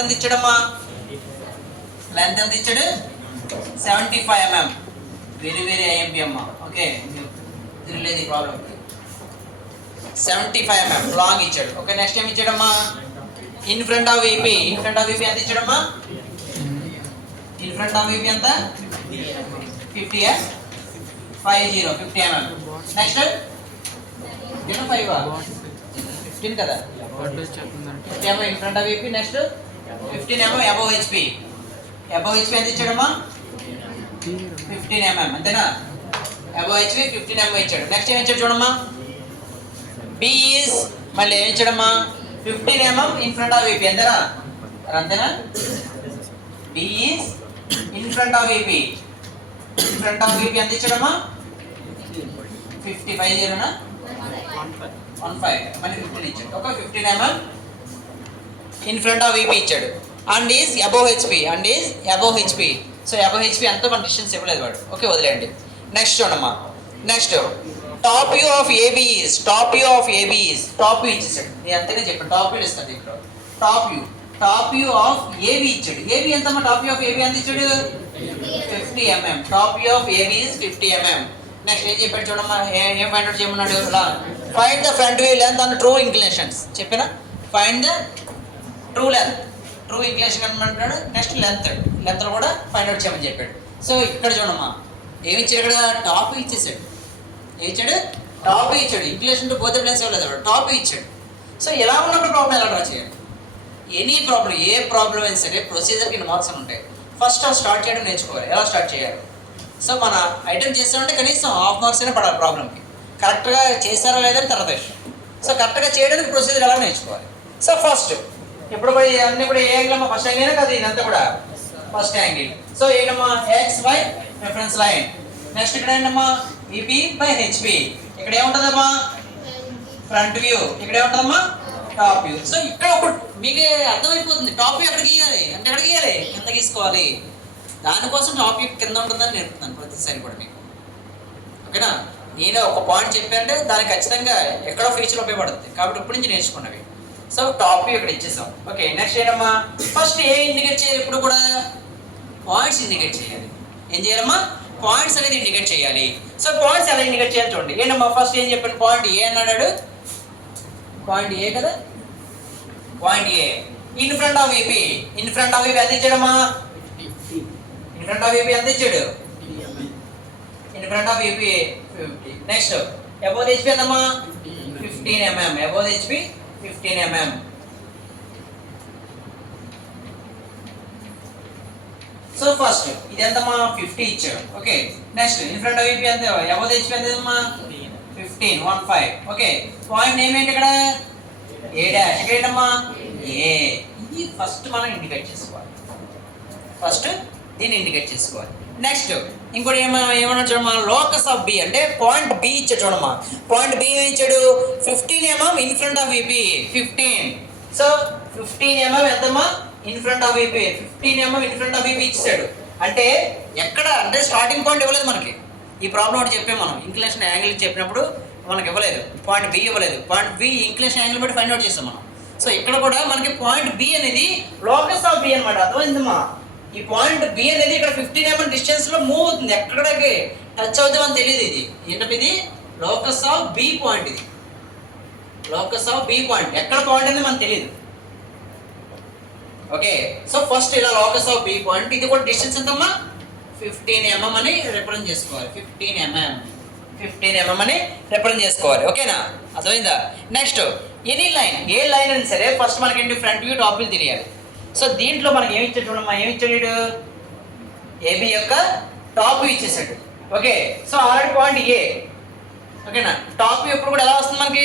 Length ఎంత ఇచ్చాడమ్మా? Length ఎంత ఇచ్చాడు? 75 mm. వెరీ వెరీ ఐఎంపి అమ్మా. ఓకే, తిరగలేదు ఈ ప్రాబ్లం. 75 mm లాంగ్ ఇచ్చాడు. ఓకే, నెక్స్ట్ ఏం ఇచ్చాడమ్మా? In front of VP. In front of VP ఎంత ఇచ్చాడమ్మా? ఇన్ ఫ్రంట్ ఆఫ్ VP ఎంత? 50 50 mm. నెక్స్ట్ 15 కదా, 50 mm in front of VP. Next 15 mm above HP. Above HP ఎంత ఇచ్చాడమ్మా? 15 mm అంతేనా? Above HP 15 mm ఇచ్చాడు. Next ఏం ఇచ్చాడు చూడమ్మా? B is మళ్ళీ ఏం ఇచ్చాడమ్మా? 15 mm in front of VP అంతేనా? అంతేనా? B is in front of VP. In front of VP ఎంత ఇచ్చాడమ్మా? 50 నా 15 మళ్ళీ 15 ఇచ్చాడు. Okay, 15 mm in front of VP ఇచ్చాడు. And is above HP. And is above HP. So above HP అంతా మన distance ఇవ్వలేదు వాడు. ఓకే, వదిలేయండి. నెక్స్ట్ చూడమ్మా. Next top view of AB is. Top view of AB is. Top view ఇచ్చేసాడు. నేను అంతేనే చెప్పాను, టాప్ వ్యూ ఇస్తాను ఇక్కడ. Top view. Top view of AB ఇచ్చాడు. AB ఎంతమ్మా? టాప్ వ్యూ ఆఫ్ AB ఎంత ఇచ్చాడు? 50 mm. Top view of AB is 50 mm. Next ఏం చెప్పాడు చూడమ్మా? ఏం ఫైండ్ అవుట్ చేయమన్నాడు? Find the front view length and true inclinations. చెప్పినా? Find the true length. True inclination అనమంటాడు. Next length. లెంత్ కూడా ఫైండ్ అవుట్ చేయమని చెప్పాడు. సో ఇక్కడ చూడమ్మా, ఏమి ఇచ్చాడు? ఇక్కడ టాప్ ఇచ్చేసాడు. ఏం ఇచ్చాడు? టాప్ ఇచ్చాడు. ఇంక్లినేషన్ టు బోత్ ప్లేస్ ఇవ్వలేదు, టాప్ ఇచ్చాడు. సో ఎలా ఉన్నప్పుడు ప్రాబ్లం ఎలా డ్రా చేయాలి? ఎనీ ప్రాబ్లం, ఏ ప్రాబ్లం అయినా సరే ప్రొసీజర్కి మార్క్స్ అని ఉంటాయి. ఫస్ట్ స్టార్ట్ చేయడం నేర్చుకోవాలి. ఎలా స్టార్ట్ చేయాలి? సో మన ఐటమ్ చేస్తామంటే కనీసం హాఫ్ మార్క్స్ అయినా పడాలి ప్రాబ్లంకి. కరెక్ట్గా చేస్తారా లేదని తర్వాత విషయం. సో కరెక్ట్గా చేయడానికి ప్రొసీజర్ ఎలా నేర్చుకోవాలి. సో ఫస్ట్ ఇప్పుడు కూడా అన్నీ కూడా ఏ యాంగిల్ అమ్మా? ఫస్ట్ యాంగిల్ కదా ఇదంతా కూడా ఫస్ట్ యాంగిల్. సో ఏంటమ్మా? XY reference line. నెక్స్ట్ ఇక్కడ ఏంటమ్మా? VP/HP. ఇక్కడ ఏముంటుందమ్మా? Front view. ఇక్కడ ఏముంటుందమ్మా? Top view. సో ఇక్కడ ఒకటి మీకు అర్థమైపోతుంది. టాప్ వ్యూ ఎక్కడ గీయాలి అంటే ఎక్కడ గీయాలి? కింద గీసుకోవాలి. దానికోసం టాప్ వ్యూ కింద ఉంటుందని నేర్పుతాను ప్రతిసారి కూడా మీకు. ఓకేనా? నేను ఒక పాయింట్ చెప్పానంటే దానికి ఖచ్చితంగా ఎక్కడో ఫ్యూచర్ ఉపయోగపడుతుంది. కాబట్టి ఇప్పటి నుంచి నేర్చుకున్నవి. సో టాప్ వ్యూ ఇక్కడ ఇచ్చేసాం. ఓకే, నెక్స్ట్ ఏంటమ్మా? ఫస్ట్ ఏ ఇండికేట్ చేయాలి? ఇప్పుడు కూడా పాయింట్స్ ఇండికేట్ చేయాలి. ఏం చేయాలమ్మా? పాయింట్స్ అనేది ఇండికేట్ చేయాలి. సో పాయింట్స్ ఎలా ఇండికేట్ చేయాలి చూడండి. ఏంటమ్మా? ఫస్ట్ ఏం చెప్పాను? పాయింట్ ఏ అన్నాడు. పాయింట్ ఏ కదా, point A. In front of VP. In front of VP ఎంత ఇచ్చాడమ్మా? ఇన్ ఫ్రంట్ ఆఫ్ VP ఎంత ఇచ్చాడు? In front of VP 50. Next above HP ఎంతమ్మా? 15 mm. Above HP 15 mm. So first ఇది ఎంతమ్మా? 50 ఇచ్చాడు. Okay, next in front of VP ఎంత? Above HP ఎంతమ్మా? 15. ఓకే, పాయింట్ నేమ్ ఏంటి ఇక్కడ? A dash. ఇక్కడ ఏంటమ్మా? A. ఇది ఫస్ట్ మనం ఇండికేట్ చేసుకోవాలి. ఫస్ట్ దీన్ని ఇండికేట్ చేసుకోవాలి. నెక్స్ట్ ఇంకోటి ఏమన్నా చూడమ్మా? లోకస్ ఆఫ్ B అంటే పాయింట్ B ఇచ్చాడు చూడమ్మా. పాయింట్ B ఏమి ఇచ్చాడు? 15 mm in front of VP. 15. So 15 mm ఎంతమ్మా? In front of VP. 15 mm in front of VP ఇచ్చాడు. అంటే ఎక్కడ అంటే స్టార్టింగ్ పాయింట్ ఇవ్వలేదు మనకి. ఈ ప్రాబ్లం ఒకటి చెప్పాం మనం. ఇంక్లినేషన్ యాంగిల్ చెప్పినప్పుడు మనకి ఇవ్వలేదు, పాయింట్ B ఇవ్వలేదు. పాయింట్ B ఇంక్లినేషన్ యాంగిల్ బట్టి ఫైండ్ అవుట్ చేస్తాం మనం. సో ఇక్కడ కూడా మనకి పాయింట్ B అనేది లోకస్ ఆఫ్ B అనమాట. అర్థమైందమ్మా? ఈ పాయింట్ B అనేది ఇక్కడ 15 mm డిస్టెన్స్ లో మూవ్ అవుతుంది. ఎక్కడికి టచ్ అవుతామని తెలియదు. ఇది ఏంటంటే ఇది లోకస్ ఆఫ్ B పాయింట్. ఇది లోకస్ ఆఫ్ B పాయింట్. ఎక్కడ పాయింట్ అనేది మనకు తెలియదు. ఓకే, సో ఫస్ట్ ఇలా లోకస్ ఆఫ్ B పాయింట్. ఇది కూడా డిస్టెన్స్ ఎంతమ్మా? 15 mm అని రిప్రజెంట్ చేసుకోవాలి. 15 mm అని రిప్రజెంట్ చేసుకోవాలి. ఓకేనా? అర్థమైందా? నెక్స్ట్ ఎనీ లైన్, ఏ లైన్ అయినా సరే ఫస్ట్ మనకి ఏంటి? ఫ్రంట్ వ్యూ టాప్ వ్యూ తెలియాలి. సో దీంట్లో మనకి ఏమి ఇచ్చాడు చూడమ్మా? ఏమి ఇచ్చాడు? AB యొక్క టాప్ వ్యూ ఇచ్చేసాడు. Okay, so already point A. ఓకేనా? టాప్ వ్యూ ఎప్పుడు కూడా ఎలా వస్తుంది? మనకి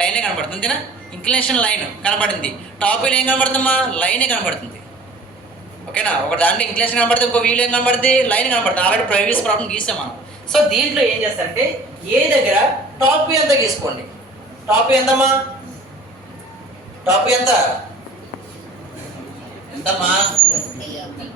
లైనే కనబడుతుంది. అంతేనా? ఇంక్లినేషన్ లైన్ కనబడింది. టాప్ వ్యూలో ఏం కనబడుతుందమ్మా? లైనే కనబడుతుంది. ఓకేనా? ఒక దాంట్లో ఇంక్లినేషన్ కనబడుతుంది, ఇంకో వ్యూలో ఏం కనబడుతుంది? లైన్ కనబడుతుంది. ఆల్రెడీ ప్రీవియస్ ప్రాబ్లం గీసాం మనం. సో దీంట్లో ఏం చేస్తారంటే ఏ దగ్గర టాప్ వ్యూ ఎంత గీసుకోండి. టాప్ వ్యూ ఎంతమ్మా? టాప్ వ్యూ ఎంతమ్మా?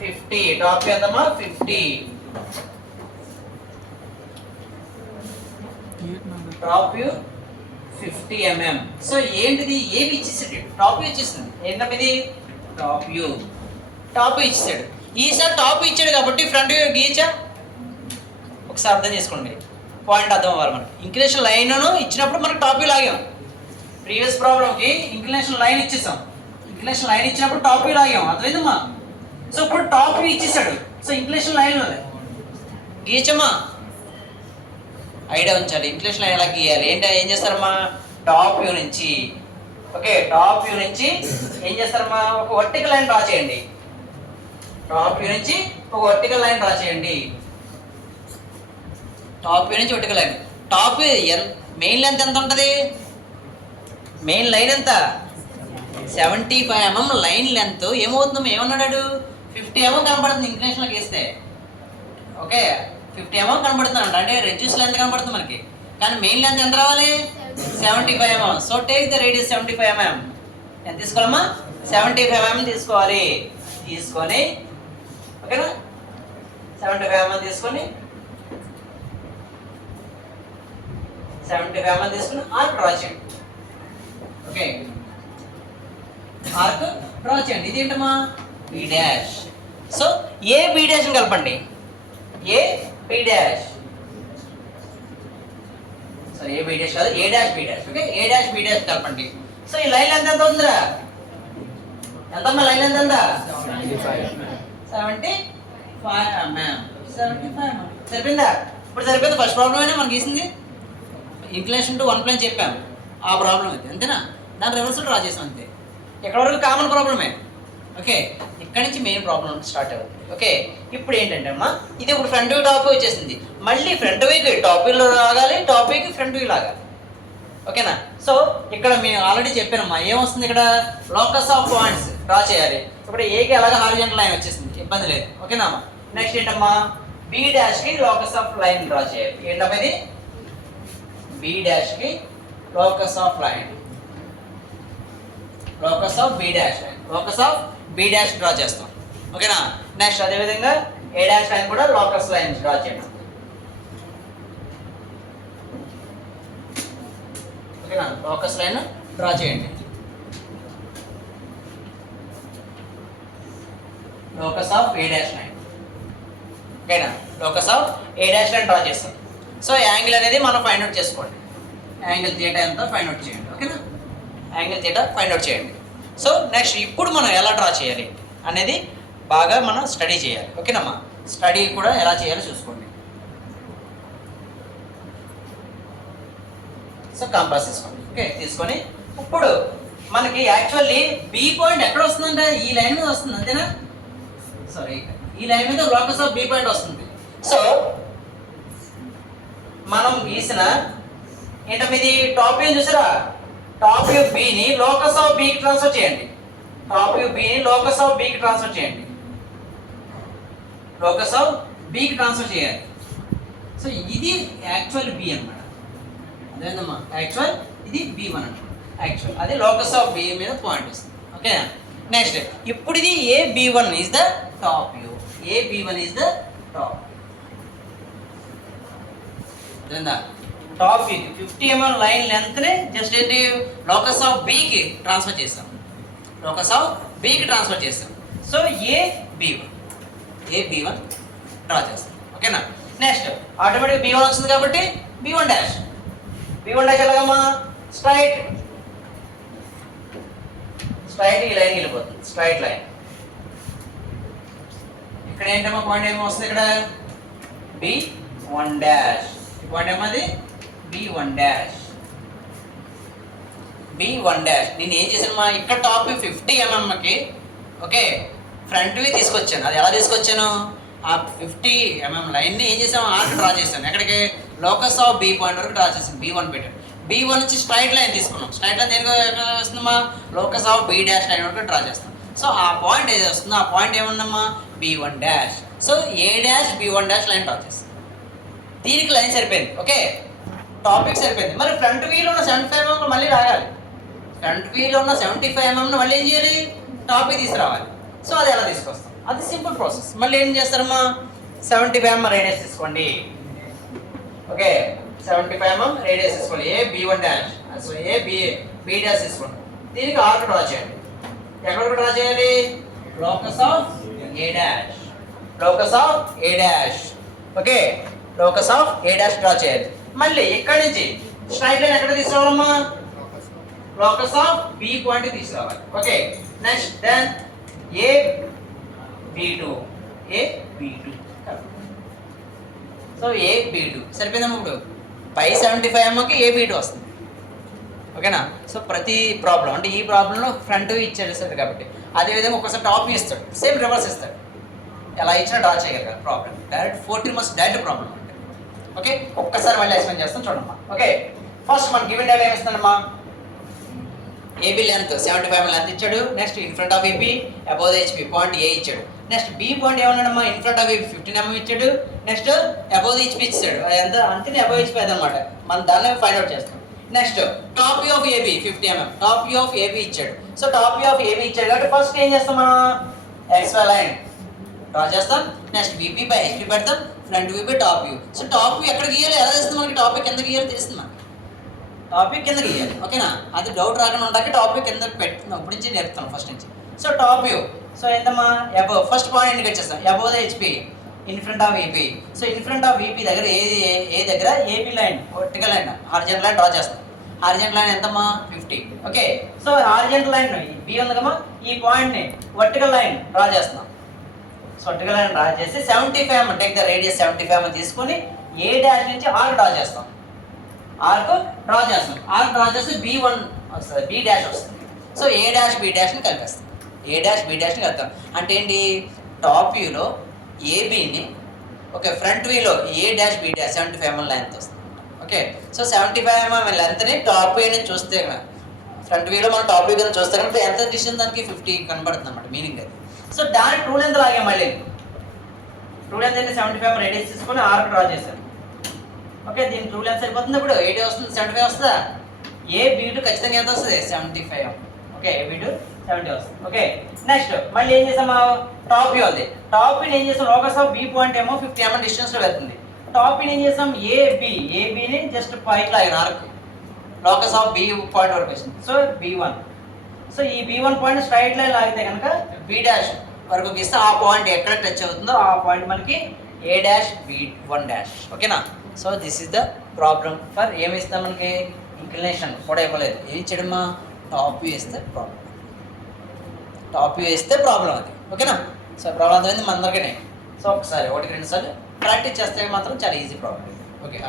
50. టాప్ వ్యూ ఎంతమ్మా? 50. Top view 50 mm. సో ఏంటిది? ఏబి ఇచ్చేసింది. టాప్ వ్యూ ఇచ్చేసింది. ఏంటమ్మా ఇది? టాప్ వ్యూ ఇచ్చాడు. ఈసారి టాప్ ఇచ్చాడు కాబట్టి ఫ్రంట్ వ్యూ గీచా. ఒకసారి అర్థం చేసుకోండి, పాయింట్ అర్థం అవ్వాలి మనకి. ఇంక్లినేషన్ లైన్ ఇచ్చినప్పుడు మనకు టాప్ వ్యూ లాగాం. ప్రీవియస్ ప్రాబ్లంకి ఇంక్లినేషన్ లైన్ ఇచ్చేసాం. ఇంక్లినేషన్ లైన్ ఇచ్చినప్పుడు టాప్ వ్యూ లాగాం, అర్థమైందమ్మా? సో ఇప్పుడు టాప్ వ్యూ ఇచ్చేసాడు, సో ఇంక్లినేషన్ లైన్ గీచమ్మా. ఐడియా ఉంచాలి, ఇంక్లినేషన్ లైన్ ఎలా గీయాలి. ఏం చేస్తారమ్మా? టాప్ వ్యూ నుంచి, ఓకే, టాప్ వ్యూ నుంచి ఏం చేస్తారమ్మా? ఒక వర్టికల్ లైన్ డ్రా చేయండి. టాప్ వ్యూ నుంచి ఒక వర్టికల్ లైన్ డ్రా చేయండి. టాప్ వ్యూ నుంచి vertical line. Top main length ఎంత ఉంటుంది? మెయిన్ లైన్ ఎంత? 75 mm లైన్ లెంత్. ఏమవుతుందో ఏమన్నాడు? 50 mm కనపడుతుంది ఇంక్లినేషన్లోకి వేస్తే. ఓకే, 50 mm కనపడుతుంది అంటే రెడ్యూస్ లెంత్ కనపడుతుంది మనకి. కానీ మెయిన్ లెంత్ ఎంత రావాలి? 75 mm. So take the radius 75 mm. ఎంత తీసుకోవాలమ్మా? 75 mm తీసుకోవాలి. తీసుకొని ఓకేనా, 75 mm తీసుకొని 75 mm తీసుకుని ఆర్క్ డ్రా చేయండి. ఓకే, ఆర్క్ డ్రా చేయండి. ఇది ఏంటమ్మా? B dash. So A B dash కలపండి. A B dash, so A B dash కాదు, A dash B dash. Okay, A dash B dash కలపండి. సో ఈ లైన్ ఎంత ఉందిరా? ఎంతమ్మా లైన్ ఎంత ఉందా? 75 mm. సరిపోయిందా? ఇప్పుడు సరిపోయింది. ఫస్ట్ ప్రాబ్లం అయినా మనకి గీసింది ఇంక్లినేషన్ టు 1 ప్లేన్ చెప్పాము, ఆ ప్రాబ్లం ఇది అంతేనా? దాని రివర్సల్ డ్రా చేసాం అంతే. ఎక్కడ వరకు కామన్ ప్రాబ్లమే. ఓకే, ఇక్కడ నుంచి మెయిన్ ప్రాబ్లం స్టార్ట్ అవుతుంది. ఓకే, ఇప్పుడు ఏంటంటే అమ్మా, ఇది ఇప్పుడు ఫ్రంట్ వ్యూ టాప్ వచ్చేసింది. మళ్ళీ ఫ్రంట్ వ్యూకి టాప్ వ్యూలో లాగాలి, టాప్ వ్యూకి ఫ్రంట్ వ్యూ లాగాలి. ఓకేనా? సో ఇక్కడ మేము ఆల్రెడీ చెప్పానమ్మా, ఏమొస్తుంది ఇక్కడ? లోకస్ ఆఫ్ పాయింట్స్ డ్రా చేయాలి. ఇప్పుడు ఏకి అలాగే హారిజంటల్ లైన్ వచ్చేసింది, ఇబ్బంది లేదు. ఓకేనా అమ్మా? నెక్స్ట్ ఏంటమ్మా? బి డాష్కి లోకస్ ఆఫ్ లైన్ డ్రా చేయాలి. ఏంటమ్మా ఇది? బి డాష్కి locus of line, locus of B dash line, locus of B dash draw చేస్తాం. ఓకేనా? నెక్స్ట్ అదేవిధంగా ఏ డాష్ లైన్ కూడా లోకస్ లైన్ డ్రా చేయడం. ఓకేనా? లోకస్ లైన్ డ్రా చేయండి. Locus of A dash line. ఓకేనా? Locus of A dash line draw చేస్తాం. So angle అనేది మనం ఫైండ్ అవుట్ చేసుకోండి. యాంగిల్ థీటా ఎంత ఫైండ్ అవుట్ చేయండి. ఓకేనా? యాంగిల్ థీటా ఫైండ్ అవుట్ చేయండి. సో నెక్స్ట్ ఇప్పుడు మనం ఎలా డ్రా చేయాలి అనేది బాగా మనం స్టడీ చేయాలి. ఓకేనమ్మా? స్టడీ కూడా ఎలా చేయాలో చూసుకోండి. సో కంపాస్ తీసుకోండి. ఓకే, తీసుకొని ఇప్పుడు మనకి యాక్చువల్లీ బి పాయింట్ ఎక్కడ వస్తుందంటే ఈ లైన్ మీద వస్తుంది, అంతేనా? సారీ, ఈ లైన్ మీద లోకస్ ఆఫ్ బి పాయింట్ వస్తుంది. సో మనం గీసిన ఏంటంటే ఇది టాప్ వ్యూ చూసారా? టాప్ వ్యూ బిని లోకస్ ఆఫ్ బికి ట్రాన్స్ఫర్ చేయండి. టాప్ వ్యూ బిని లోకస్ ఆఫ్ బికి ట్రాన్స్ఫర్ చేయండి. లోకస్ ఆఫ్ బికి ట్రాన్స్ఫర్ చేయాలి. సో ఇది యాక్చువల్ బి అన్నమాట. అదేందమ్మా? యాక్చువల్ ఇది B1 అన్నమాట. యాక్చువల్ అది లోకస్ ఆఫ్ బి మీద పాయింట్ వస్తుంది. ఓకే, నెక్స్ట్ ఇప్పుడు ఇది AB1 is the top view. AB1 is the top. అదేందా? Top వ్యూకి 50 mm లైన్ లెంత్ని జస్ట్ ఏంటి లోకస్ ఆఫ్ బికి ట్రాన్స్ఫర్ చేస్తాం. లోకస్ ఆఫ్ బికి ట్రాన్స్ఫర్ చేస్తాం. సో AB1 డ్రా చేస్తాం. ఓకేనా? నెక్స్ట్ ఆటోమేటిక్ B1 వస్తుంది కాబట్టి B1 డాష్. B1 డాష్ ఎలాగమ్మా? స్ట్రైట్ ఈ లైన్ వెళ్ళిపోతుంది, స్ట్రైట్ లైన్. ఇక్కడ ఏంటమ్మా పాయింట్ ఏమో వస్తుంది? ఇక్కడ B1 డాష్. పాయింట్ ఏమో అది B1 డాష్. B1 dash. నేను ఏం చేశానమ్మా? ఇక్కడ టాప్ 50 mmకి ఓకే ఫ్రంట్ వ్యూ తీసుకొచ్చాను. అది ఎలా తీసుకొచ్చాను? ఆ 50 mm లైన్ని ఏం చేసాము? ఆర్క్ డ్రా చేశాను. ఎక్కడికి? లోకస్ ఆఫ్ బి పాయింట్ వరకు డ్రా చేసాను. B1 పెట్టాను. B1 నుంచి స్ట్రైట్ లైన్ తీసుకున్నాం. స్ట్రైట్ లైన్ దేనికి వస్తుందమ్మా? Locus of B dash line వరకు డ్రా చేస్తాం. సో ఆ పాయింట్ ఏది వస్తుందో ఆ పాయింట్ ఏముందమ్మా? B1 dash. So A dash B1 dash line draw చేస్తాం. దీనికి లైన్ సరిపోయింది. ఓకే, టాపిక్ సరిపోయింది. మరి ఫ్రంట్ వ్యూలో ఉన్న 75 mm మళ్ళీ రాయాలి. ఫ్రంట్ వ్యూలో ఉన్న 75 mm మళ్ళీ ఏం చేయాలి? టాపిక్ తీసుకురావాలి. సో అది ఎలా తీసుకొస్తాం? అది సింపుల్ ప్రాసెస్. మళ్ళీ ఏం చేస్తారమ్మా? 75 mm రేడియస్ తీసుకోండి. ఓకే, 75 mm రేడియస్ తీసుకోండి. AB1 dash. So AB dash తీసుకోండి. దీనికి ఆర్క్ డ్రా చేయండి. ఎక్కడ డ్రా చేయాలి? Locus of A dash, locus of A dash. Okay, locus of A dash draw చేయాలి. మళ్ళీ ఇక్కడ నుంచి స్ట్రైట్ లైన్ ఎక్కడ తీసుకురావాలమ్మా? లోకస్ ఆఫ్ బి పాయింట్ తీసుకురావాలి. ఓకే, నెక్స్ట్ దెన్ ఏ బి2, ఏ బి2. సో ఏ బి2 సరిపోయిందమ్మా. ఇప్పుడు పై 75 ఏ బి2 వస్తుంది. ఓకేనా? సో ప్రతి ప్రాబ్లం అంటే ఈ ప్రాబ్లంలో ఫ్రంట్ ఇచ్చేస్తాడు కాబట్టి అదేవిధంగా ఒక్కసారి టాప్ ఇస్తాడు, సేమ్ రివర్స్ ఇస్తాడు. ఎలా ఇచ్చినా డ్రా చేయగలగాలి problem. Direct 14 marks direct problem అంటే. ఓకే, ఒక్కసారి మళ్ళీ ఎక్స్ప్లెయిన్ చేస్తాం చూడమ్మా. ఓకే, ఫస్ట్ మన గివెన్ డేటా ఏమిస్తానమ్మా? ఏబీ లెంత్ 75 లెంత్ ఇచ్చాడు. Next in front of AB above the HP point A ఇచ్చాడు. నెక్స్ట్ బి పాయింట్ ఏమన్నాడమ్మా? In front of AB 15 mm ఇచ్చాడు. నెక్స్ట్ అబౌవ్ ద హెచ్పి ఇచ్చాడు. అది ఎంత అంతే, అబౌవ్ హెచ్పి అదనమాట. మనం దాన్ని ఫైండ్ అవుట్ చేస్తాం. Next top view of AB 50 mm, top view of AB ఇచ్చాడు. So top view of AB ఇచ్చాడు కాబట్టి ఫస్ట్ ఏం చేస్తాం మనం? XY లైన్ డ్రా చేస్తాం. నెక్స్ట్ VP బై HP పెడతాం. Front view by top view. So top view ఎక్కడ గీయాలి? ఎలా తెలుస్తుంది మనకి? టాపిక్ కింద గీయాలి తెలుస్తుంది మనకి. టాపిక్ కింద గీయాలి. ఓకేనా? అది డౌట్ రాకుండా ఉండడానికి టాపిక్ కింద పెడుతున్నాం. అప్పటి నుంచి నేర్పుతాం ఫస్ట్ నుంచి. సో టాప్ వ్యూ, సో ఎంతమ్మా? అబౌవ్ ఫస్ట్ పాయింట్ ఇంటికి వచ్చేస్తాం. Above the HP in front of VP. So in front of VP దగ్గర ఏ దగ్గర AB line vertical line horizontal line draw చేస్తాం. హారిజాంటల్ లైన్ ఎంతమ్మా? 50. Okay, so horizontal line B ఉంది కమ్మా, ఈ పాయింట్ని వర్టికల్ లైన్ డ్రా చేస్తున్నాం. సో వర్టికల్ లైన్ డ్రా చేసి 75 mm, take the radius 75 mm తీసుకొని ఏ డాష్ నుంచి ఆర్క్ డ్రా చేస్తాం. ఆర్క్ డ్రా చేస్తాం. ఆర్క్ డ్రా చేస్తే B1 వస్తుంది, బి డాష్ వస్తుంది. సో ఏ డాష్ బి డాష్ని కలిపేస్తాం. ఏ డాష్ బి డాష్ని కలుపుతాం. అంటే ఏంటి? టాప్ వ్యూలో ఏబీని, ఓకే, ఫ్రంట్ వ్యూలో A dash B dash 75 mm length వస్తుంది. ఓకే, సో 75 mm లెంత్ని టాప్ వ్యూ నుంచి చూస్తే ఫ్రంట్ వ్యూలో మనం టాప్ వ్యూ కింద చూస్తే కనుక ఎంత డిస్టెన్స్ దానికి 50 కనబడుతుంది అన్నమాట మీనింగ్ అది. సో దాని ట్రూ లెంత్ లాగే మళ్ళీ ట్రూ లెంత్ అయితే 75 mm రేడియస్ తీసుకొని ఆర్క్ డ్రా చేశాను. ఓకే, దీని ట్రూ లెంత్ సరిపోతుంది. ఇప్పుడు 80 వస్తుంది, 75 వస్తుందా? ఏ B2 ఖచ్చితంగా ఎంత వస్తుంది? 75. ఓకే, ఏ B2 70 వస్తుంది. ఓకే, నెక్స్ట్ మళ్ళీ ఏం చేసాము? టాప్ వ్యూ ఉంది. టాప్ వ్యూ ఏం చేసాం? లోకస్ ఆఫ్ బి పాయింట్ ఏమో 50 mm డిస్టెన్స్లో వెళ్తుంది. టాప్ వ్యూ ఏం చేసాం? ఏబీని జస్ట్ పైకి లాగిన arc locus of B point వరకు వచ్చింది. So B1. సో ఈ B1 పాయింట్ స్ట్రైట్ లైన్ లాగితే కనుక బి డాష్ వరకు గీస్తే ఆ పాయింట్ ఎక్కడ టచ్ అవుతుందో ఆ పాయింట్ మనకి ఏ డాష్ B1 డాష్. ఓకేనా? So this is the problem for ఏమి ఇస్తాం మనకి? ఇంక్లినేషన్ కూడా ఇవ్వలేదు. ఏం చేయడమా? టాప్ వ్యూ ఇస్తే ప్రాబ్లం, టాప్ వ్యూ ఇస్తే ప్రాబ్లం అది. ఓకేనా? సో ప్రాబ్లం అర్థమైంది మనందరికీ. సో ఒకసారి 1-2 సార్లు ప్రాక్టీస్ చేస్తే మాత్రం చాలా ఈజీ ప్రాబ్లం. ఓకే.